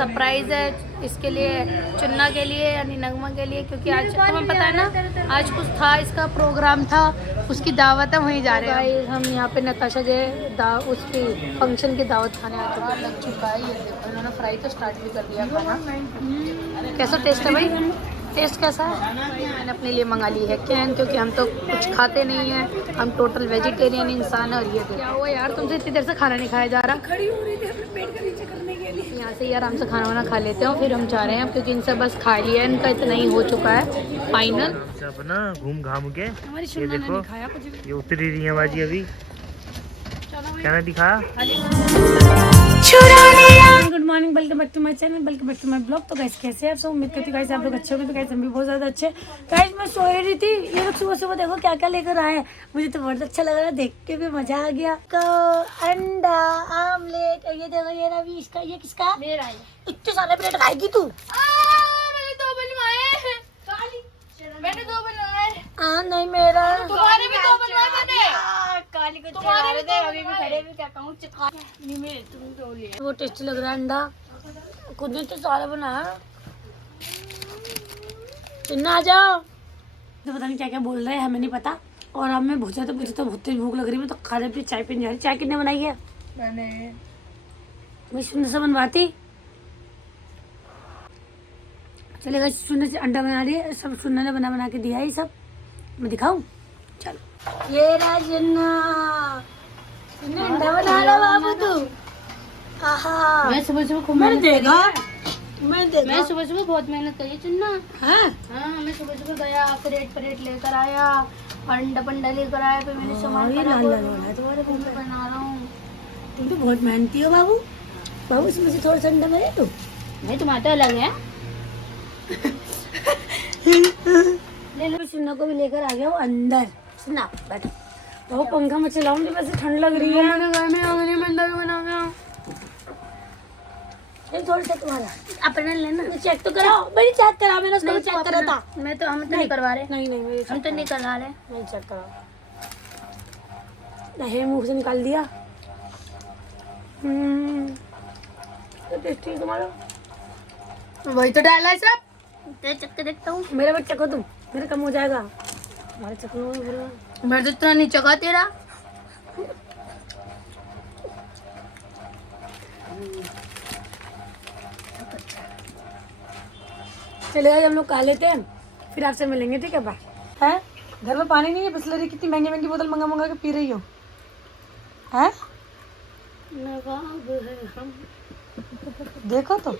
Surprise है इसके लिए, चुन्ना के लिए यानी नगमा के लिए, क्योंकि आज तुम्हें पता है ना आज कुछ था, इसका प्रोग्राम था, उसकी दावत है, वहीं जा रहे हैं हम। यहाँ पे नताशा के उसकी फंक्शन की दावत खाने आ चुके हैं। लग चुका है, ये देखो इन्होंने फ्राई तो स्टार्ट भी कर दिया खाना। कैसा टेस्ट है भाई? टेस्ट कैसा है? मैंने अपने लिए मंगा ली है कैन, क्योंकि हम तो कुछ खाते नहीं हैं, हम टोटल वेजिटेरियन इंसान है। और ये क्या हुआ यार, तुमसे इतनी देर से खाना नहीं खाया जा रहा? खड़ी हो रही थी अपने पेट का नीचे करने के लिए। यहाँ से आराम से खाना वाना खा लेते हैं, फिर हम जा रहे हैं, क्योंकि इनसे बस खा लिया, इनका इतना ही हो चुका है फाइनल। सब ना घूम घाम के ये देखो, खाया कुछ भी। ये उतरी रही है बाजी अभी। क्या ना दिखाया? Good morning, welcome back to my channel, welcome back to my blog. तो गाइस कैसे हैं आप सब? उम्मीद करती हूँ गाइस आप लोग अच्छे होंगे। तो गाइस हम भी बहुत ज़्यादा अच्छे। गाइस मैं सो रही थी, ये लोग सुबह सुबह देखो क्या क्या लेकर आए हैं, मुझे तो बहुत अच्छा लग रहा है, देख के भी मजा आ गया। अंडा आमलेट, ये देखो ये रवि, इसका ये किसका? मेरा है। इतने सारे प्लेट खाएगी तू? मैंने दो बनवाए। हाँ नहीं मेरा, तुम्हारे भी दो बनवाए मैंने। काली को तुम्हारे दे, अभी भी खड़े भी क्या कहूँ, नहीं मेरे तुम तो लिए। वो टेस्टी लग रहा है अंडा, खुद ने तो सारा बनाया। चिन्ना आ जाओ। तो पता नहीं क्या क्या बोल रहे हैं, हमें नहीं पता। और अब मैं मुझे तो बहुत तेज भूख लग रही है, मैं तो खाने पे चाय पीने जा रही। चाय कितने बनाई है? मैंने सुंदर से बनवाती। चलेगा, सुंदर से अंडा बना रही सब, सुंदर ने बना के दिया है सब। मैं दिखाऊं? चलो ये राजना अंडा बना रहा बाबू तू। मैं सुबह सुबह खूब मेहनत देखा। मैं सुबह सुबह बहुत मेहनत करी चुन्ना। हाँ मैं सुबह सुबह गया, परेट लेकर आया, अंडा पंडा लेकर आया, फिर मैंने सामान तुम्हारे बना रहा हूँ। तुम तो बहुत मेहनती हो बाबू। बाबू इसमें से थोड़ा सा अंडा बने तू। नहीं तुम्हारा तो अलग है। ले लो, सुन्ना को भी लेकर आ गया वो अंदर। सुना बैठो, वो पंखा में चलाऊं, मुझे वैसे ठंड लग रही है। मैंने घर में आंगन में अंडा भी बना गया। ये थोड़ा सा तुम्हारा अपना लेना, चेक तो कराओ। मैंने चेक करा, मैंने उसको चेक करा था। मैं तो हम तो नहीं करवा रहे। नहीं हम तो नहीं करवा रहे। नहीं चेक कराओ। नहीं मुंह से निकाल दिया। तो टेस्टी तुम्हारा, वही तो डाला है सब। चेक के देखता हूँ। मेरा बच्चा को तुम, मेरा कम हो जाएगा। हमारे चक्कर में मैं तो इतना नहीं चखा तेरा। चलेगा, हम लोग खा लेते हैं, फिर आपसे मिलेंगे, ठीक है? बाय। है घर में पानी नहीं है, बिस्लरी कितनी महंगी महंगी बोतल मंगा के पी रही हो? हैं? नवाब है हम। देखो तो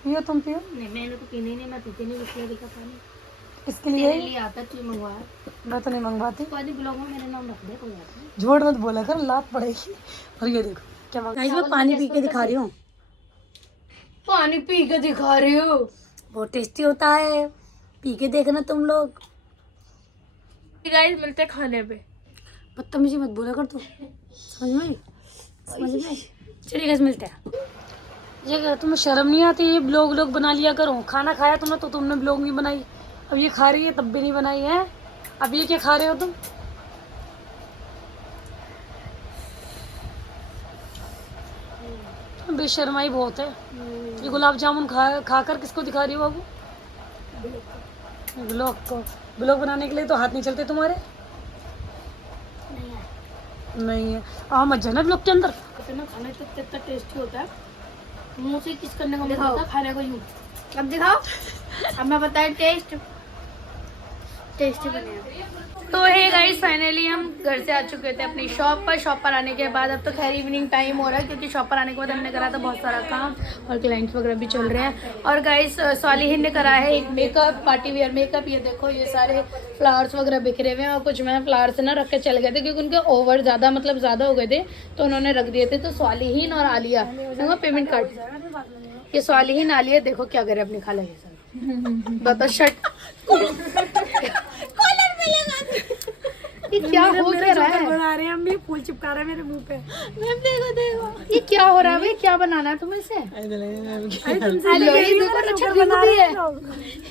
पियो, तुम पियो। नहीं मैंने तो पीने ही नहीं, मैं पीती नहीं बिस्लरी का पानी। इसके लिए आता तू मंगवाया, मैं तो नहीं मंगवाती। ब्लॉग में मेरा नाम रख दे, कोई बात नहीं। झूठ मत बोला कर, लात पड़ेगी। और ये देखो क्या मैं पानी पी के दिखा रही हूँ। पानी पी के दिखा रही हो, बहुत टेस्टी होता है, पी के देखना तुम लोग। गाइस मिलते खाने पे। बदतमीजी मत बोला कर तू, समझ में? चलिए गाइस मिलते हैं। ये तुम्हें शर्म नहीं आती? ये ब्लॉग बना लिया करो। खाना खाया तुमने तो तुमने ब्लॉग नहीं बनाई, अब ये खा रही है तब भी नहीं बनाई है। अब ये क्या खा रहे हो तुम? बेशर्माई बहुत है। ये गुलाब जामुन खाकर किसको दिखा रही हो बाबू? ब्लॉग बनाने के लिए तो हाथ नहीं चलते तुम्हारे। नहीं है आ मत जाना ब्लॉग के अंदर। कितना खाना कितना टेस्टी होता है, मुँह से किस करने को मिलता है, खाने को यूँ। अब दिखाओ, अब मैं बताए टेस्टी बने। तो हे गाइस फाइनली हम घर से आ चुके थे अपनी शॉप पर आने के बाद। अब तो खैर इवनिंग टाइम हो रहा है, क्योंकि शॉप पर आने के बाद हमने करा था बहुत सारा काम और क्लाइंट्स वगैरह भी चल रहे हैं। और गाइस सालिहीन ने करा है एक मेकअप, पार्टी वेयर मेकअप। ये देखो ये सारे फ्लावर्स वगैरह बिखरे हुए हैं, और कुछ मैं फ्लावर्स ना रख के चले गए थे, क्योंकि उनके ओवर ज़्यादा हो गए थे, तो उन्होंने रख दिए थे। तो सालिहीन और आलिया देखो पेमेंट कार्ड, ये सालिहीन आलिया देखो क्या करे अपनी खाला के साथ। बता शर्ट ये क्या हो क्या रहा है? बना रहे हैं हम भी, फूल चिपका रहे हैं मेरे मुंह पे। मैम देखो ये क्या हो रहा है? क्या बनाना है तुम्हें से?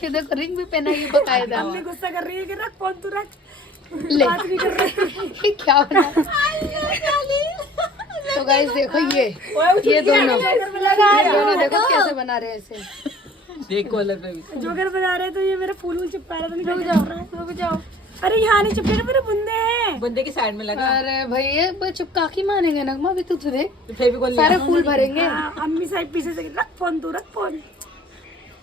देखो रिंग भी पहना है बकायदा। गुस्सा कर रही है कि रख फोन तू रख, बात नहीं कर रही। क्या बना? तो गाइस देखो ये दोनों देखो कैसे बना रहे हैं इसे। देखो अलग पे भी जो घर बना रहे हैं तो ये मेरा फूल चिपका रहा था। रुक जाओ। अरे यहाँ नहीं चिपकेगा, मेरे बुंदे हैं। बंदे के साइड में लगा। अरे भैया वो चिपका के मानेंगे नगमा भी, तू देख फेविकॉल सारे फूल भरेंगे। अम्मी साइड पीछे से रख फोन, तू रख फोन।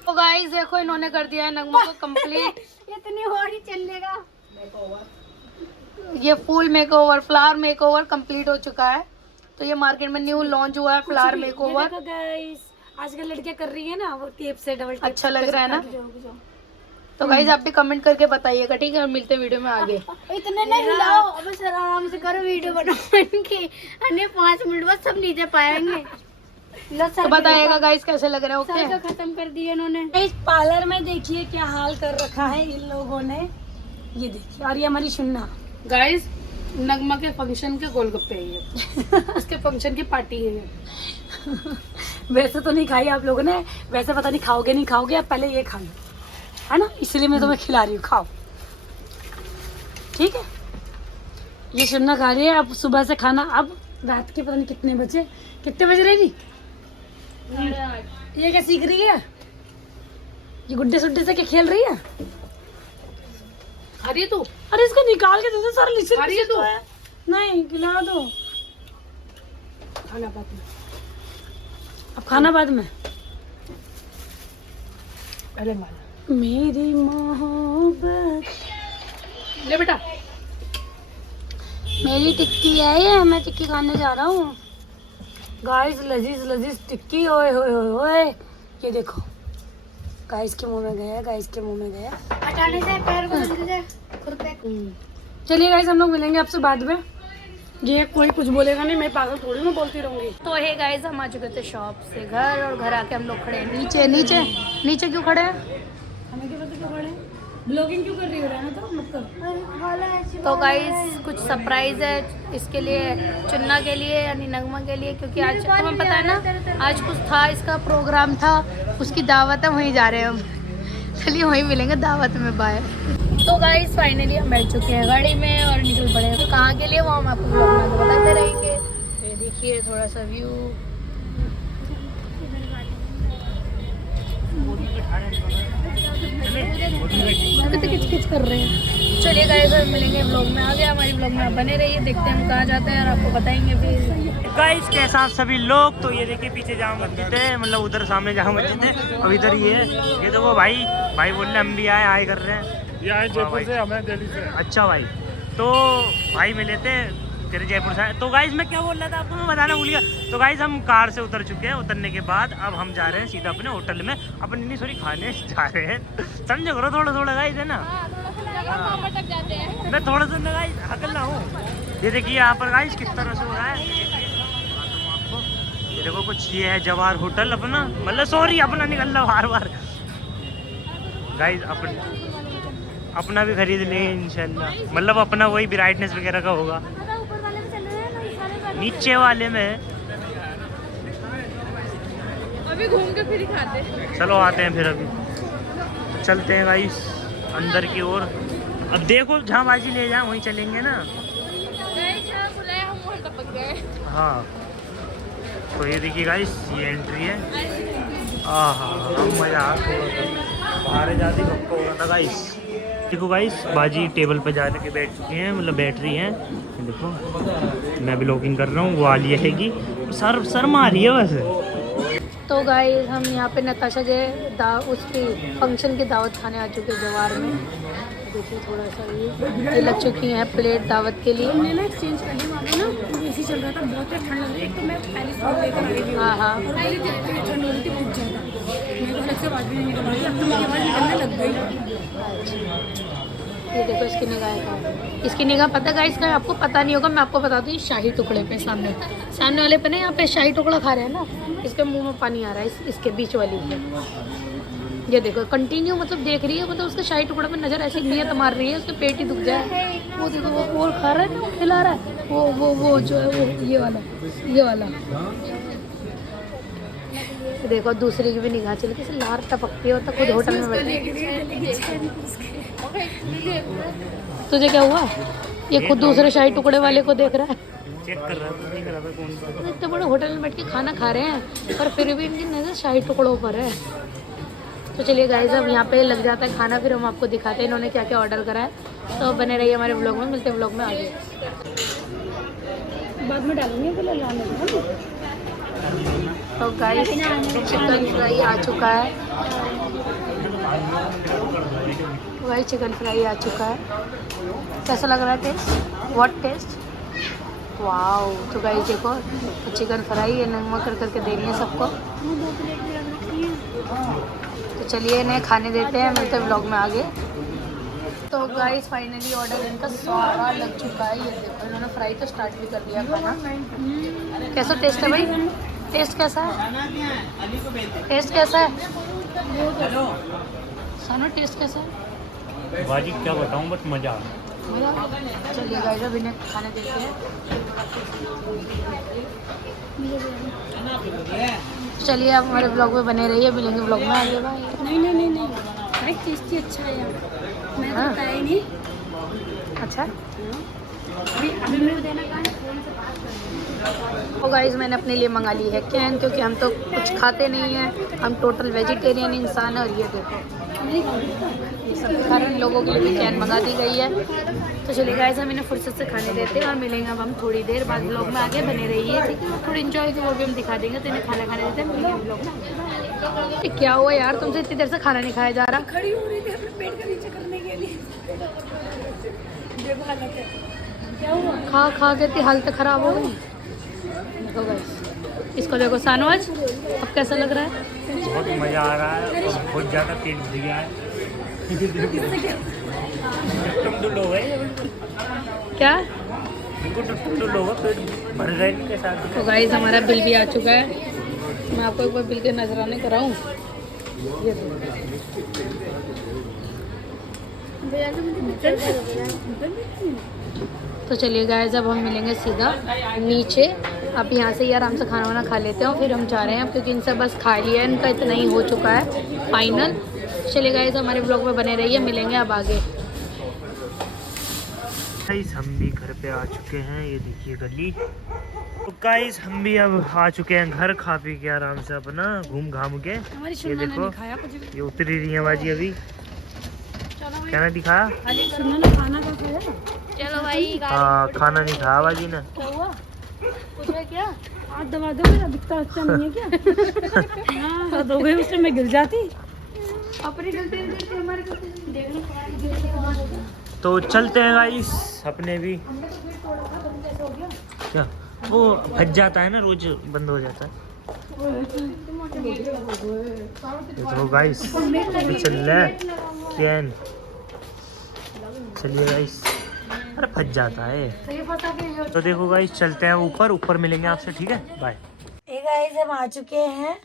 तो गाइस देखो इन्होंने कर दिया है नगमा को कंप्लीट। इतनी और ही चलेगा। ये फूल मेकओवर, फ्लावर मेकओवर कंप्लीट हो चुका है। तो ये मार्केट में न्यू लॉन्च हुआ है फ्लावर मेकओवर। गाइस आजकल लड़कियां कर रही है ना, वो टेप से डबल टेप। अच्छा लग रहा है ना? तो गाइस आप भी कमेंट करके बताइएगा, ठीक है? और मिलते हैं वीडियो में आगे। इतने नहीं हिलाओ, बस आराम से करो, वीडियो बनाओ इनकी। अन्य 5 मिनट बाद सब नीचे पाएंगे। तो बताइएगा गाइस कैसे लग रहा है। ओके तो खत्म कर दिया इन्होंने। इस पार्लर में देखिए क्या हाल कर रखा है इन लोगों ने, ये देखिए। और ये हमारी सुन्ना गाइस, नगमा के फंक्शन के गोलगप्पे है ये। उसके फंक्शन की पार्टी है ये। वैसे तो नहीं खाई आप लोगों ने, वैसे पता नहीं खाओगे नहीं खाओगे, आप पहले ये खा लो, है ना? इसलिए मैं तुम्हें खिला रही हूँ, खाओ, ठीक है? ये सुन्ना खा रही है। अब सुबह से खाना, अब रात के पता नहीं कितने बज रहे जी। ये क्या सीख रही है? ये गुड्डे सुड्डे से क्या खेल रही है? खा रही है तू? अरे इसको निकाल के दे दो, सारा लिस्ट खा रही है तू? नहीं, खिला दो। खाना बाद में, अब खाना बाद में। पहले माला। मेरी मोहब्बत ले बेटा। मेरी टिक्की है ये, मैं टिक्की खाने जा रहा हूँ। गाइस लजीज टिक्की, ओए होए होए होए। ये देखो गाइस के मुंह में गया, गाइस के मुंह में गया। हटाने से पैर बदल जाए खुद पे। चलिए गाइस, हम लोग मिलेंगे आपसे बाद में। ये कोई कुछ बोलेगा नहीं, मैं पागल थोड़ी मैं बोलती रहूंगी। तो हे गाइस, हम आ चुके थे शॉप से घर, और घर आके हम लोग खड़े हैं नीचे। नीचे क्यों खड़े हैं? हमें क्या पता क्यों खड़े हैं? ब्लॉगिंग क्यों कर रही हो? रहना तो मत कर। तो गाइस कुछ सरप्राइज है इसके लिए, चुन्ना के लिए यानी नगमा के लिए, क्योंकि आज तुम्हें पता है ना, आज कुछ था, इसका प्रोग्राम था, उसकी दावत है, वहीं जा रहे हैं हम। चलिए वहीं मिलेंगे दावत में, बाय। तो गाइस फाइनली हम बैठ चुके हैं गाड़ी में और निकल पड़े हैं। तो कहाँ के लिए वो हम आपको ब्लॉग में बताते रहेंगे। ये देखिए थोड़ा सा व्यू। किच कर रहे हैं। चलिए गाइस मिलेंगे ब्लॉग में आगे, हमारी ब्लॉग में आप बने रहिए। देखते हैं हम कहाँ जाते हैं और आपको बताएंगे फिर। गाइस कैसा आप सभी लोग? तो ये देखिए पीछे जामा मस्जिद है, मतलब उधर सामने जामा मस्जिद है, और इधर ये है। ये देखो भाई बोल रहे हम भी आए कर रहे हैं। ये आए जयपुर से, हमें दिल्ली से। अच्छा भाई, तो भाई मिले थे तेरे जयपुर से। तो गाइस मैं क्या बोल रहा था आपको, मैं बताना भूल गया। तो गाइस हम कार से उतर चुके हैं, उतरने के बाद अब हम जा रहे हैं सीधा अपने होटल में, अपन नहीं सॉरी खाने जा रहे हैं। समझो करो थोड़ा गाइस, है ना? मैं थोड़ा सा गाइस अकेला हूँ। ये देखिए यहाँ पर गाइस किस तरह से हो रहा है। ये देखो कुछ ये है जवाहर होटल अपना, मतलब सॉरी अपना निकल रहा बार बार। गाइस अपना भी खरीद लेंगे इंशाल्लाह, मतलब अपना वही ब्राइटनेस वगैरह का होगा। नीचे वाले में अभी घूम के फिर खाते हैं। चलो आते हैं फिर, अभी चलते हैं गाइस अंदर की ओर। अब देखो जहाँ बाजी ले जाए वहीं चलेंगे ना। हाँ तो ये देखिए गाइस, ये एंट्री है। मज़ा आ बाहर जाते हो रहा था गाइस। देखो गाइस बाजी टेबल पे जा के बैठ चुके हैं, मतलब बैठ रही हैं। देखो मैं भी लॉगिंग कर रहा हूँ, वो आलिया हैगी, सर मारी है वैसे। तो गाइस हम यहाँ पे नताशा के उसकी फंक्शन की दावत खाने आ चुके हैं जवार में। देखिए थोड़ा सा ये लग चुकी हैं प्लेट दावत के लिए। हमने ना एक्सचेंज करने वाला ना, एसी चल रहा था, बहुत ठंड लग रही है। तो मैं पहले सूट लेकर आई थी। हाँ और मेरी ठंड हो रही थी बहुत ज़्यादा, मेरे को अलग से आवाज़ भी नहीं निकल रही, अब तो मेरी आवाज़ निकलने लग गई। ये देखो इसकी निगाह का, इसकी निगाह पता गाइस का आपको पता नहीं होगा, मैं आपको बता दूँ। शाही टुकड़े पे सामने वाले पे ना, यहाँ पे शाही टुकड़ा खा रहे हैं ना, इसके मुंह में पानी आ रहा है, इसके बीच वाली पे। ये देखो कंटिन्यू मतलब देख रही है, मतलब उसके शाही टुकड़ा में नजर ऐसी नियत मार रही है, उसके पेट ही दुख जाए। वो देखो वो और खा रहा है ना, खिला रहा है वो जो है वो ये वाला। देखो दूसरी की भी निगाह चली, किसी लार टपकती है, तो खुद होटल में बैठी। तुझे क्या हुआ? ये खुद दूसरे शाही टुकड़े वाले को देख रहा है। चेक कर रहा था, देख रहा था कौन सा। तो इतने बड़े होटल में बैठ के खाना खा रहे हैं पर फिर भी इनकी नज़र शाही टुकड़ों पर है। तो चलिए गाइस, अब यहाँ पे लग जाता है खाना, फिर हम आपको दिखाते हैं इन्होंने क्या क्या ऑर्डर करा है। तो बने रहिए हमारे व्लॉग में, मिलते हैं व्लॉग में आगे। बाद में डालूंगी तो गाइस चिकन फ्राई आ चुका है। गाइस चिकन फ्राई आ चुका है। कैसा लग रहा है टेस्ट? What taste? वाओ। तो गाइस देखो, तो चिकन फ्राई ये नमक कर करके दे रही है सबको। तो चलिए इन्हें खाने देते हैं, मिलते हैं व्लॉग में आगे। तो गाइस फाइनली ऑर्डर इनका सारा लग चुका है। ये देखो इन्होंने फ्राई तो स्टार्ट भी कर दिया खाना। कैसा टेस्ट है भाई? टेस्ट कैसा है? टेस्ट कैसा है सानो? टेस्ट कैसा है बाजी? क्या बताऊं, बट मज़ा आ रहा। चलिए गाइस अब इन्हें खाने देते हैं। चलिए आप हमारे ब्लॉग में बने रहिए, मिलेंगे ब्लॉग में आगे। नहीं नहीं नहीं नहीं, भाई टेस्टी अच्छा है यार, मैं तो बताया ही नहीं। अच्छा अभी मेरे देना कहाँ है? तो गाइस मैंने अपने लिए मंगा ली है कैन, क्योंकि हम तो कुछ खाते नहीं हैं, हम टोटल वेजिटेरियन इंसान है। और ये देखो इस सब कारण लोगों के लिए कैन मंगा दी गई है। तो चलिए गाइस हम इन्हें फुर्सत से खाने देते हैं और मिलेंगे अब हम थोड़ी देर बाद ब्लॉग में आगे। बने रहिए, ठीक है? थोड़ी इन्जॉय की वो भी हम दिखा देंगे। तो इन्हें खाना खाने देते हैं, मिलेंगे ब्लॉग में। क्या हुआ यार, तुमसे इतनी देर से खाना नहीं खाया जा रहा? खड़ी हो रही थी अपने पेट का नीचे करने के लिए। क्या हुआ? खा खा के हालत खराब हो गई। देखो गाइस, इसको देखो सानोज, अब कैसा लग रहा है? बहुत मज़ा आ रहा है और बहुत ज़्यादा पेट भर गया है। तुम लोग क्या पेट भर गए इनके साथ। तो गाइस हमारा बिल भी आ चुका है। मैं आपको एक बार बिल के नजराने कराऊं। ये तो चलिए गाइस अब हम मिलेंगे सीधा नीचे। अब यहाँ से ही आराम से खाना वाना खा लेते हैं, फिर हम जा रहे हैं क्योंकि इनसे बस खा लिया है, इनका इतना ही हो चुका है फाइनल। चलिए गाइस हमारे ब्लॉग में बने रहिए, मिलेंगे अब आगे। गाइस हम भी घर पे आ चुके हैं, ये देखिए गली। तो गाइस हम भी अब आ चुके हैं घर, खा पी के आराम से अपना घूम घाम के। ये देखो ये उतरी रही है बाजी अभी। क्या ना दिखाया? खाना का खाया? चलो भाई। हाँ खाना नहीं खाया बाजी ने। क्या हुआ? कुछ है क्या? हाथ दबा दो, मेरा दिखता अच्छा नहीं है क्या? हाँ दो गए उससे मैं गिर जाती। अपनी गलती हमारी गलती देखना। तो चलते हैं गाइस अपने भी। क्या वो फट जाता है ना, रोज बंद हो जाता है। तो गाइस चल रहा है कैन। चलिए गाइस, अरे फट जाता है। तो देखो गाइस चलते हैं ऊपर, ऊपर मिलेंगे आपसे, ठीक है? बाय। गाइस हम आ चुके हैं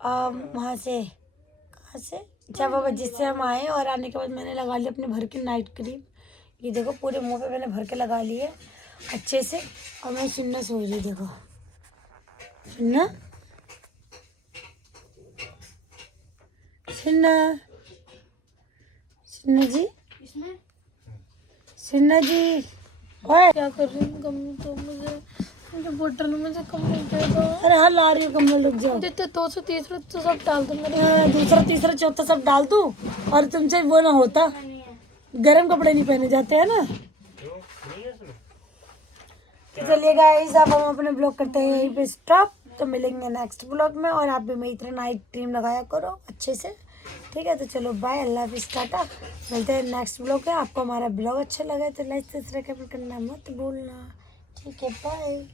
वहाँ से, कहाँ से, चाबा जिससे हम आए। और आने के बाद मैंने लगा ली अपने भर की नाइट क्रीम। ये देखो पूरे मुंह पे मैंने भर के लगा ली है अच्छे से। और मैं सुनना सो रही, देखो सुनना सुनना सुनना जी, सुनना जी। ओए क्या कर रही हूँ? कम्बल तो मुझे बोतल में से कम्बल दे दो। अरे हाँ ला रही हूँ कम्बल, रुक जाओ। जितने 200 तीसरा तो सब डाल दो मेरे। दूसरा तीसरा चौथा सब डाल दूँ और तुमसे वो ना होता, गर्म कपड़े नहीं पहने जाते हैं ना। तो चलिए गाइस अब हम अपने ब्लॉग करते हैं यहीं पे स्टॉप। तो मिलेंगे नेक्स्ट ब्लॉग में, और आप भी मेरी तरह नाइट क्रीम लगाया करो अच्छे से, ठीक है? तो चलो बाय, अल्लाह हाफिज़, टाटा। मिलते हैं नेक्स्ट ब्लॉग में। आपको हमारा ब्लॉग अच्छा लगा तो लाइक सब्सक्राइब करना मत भूलना, ठीक है? बाय।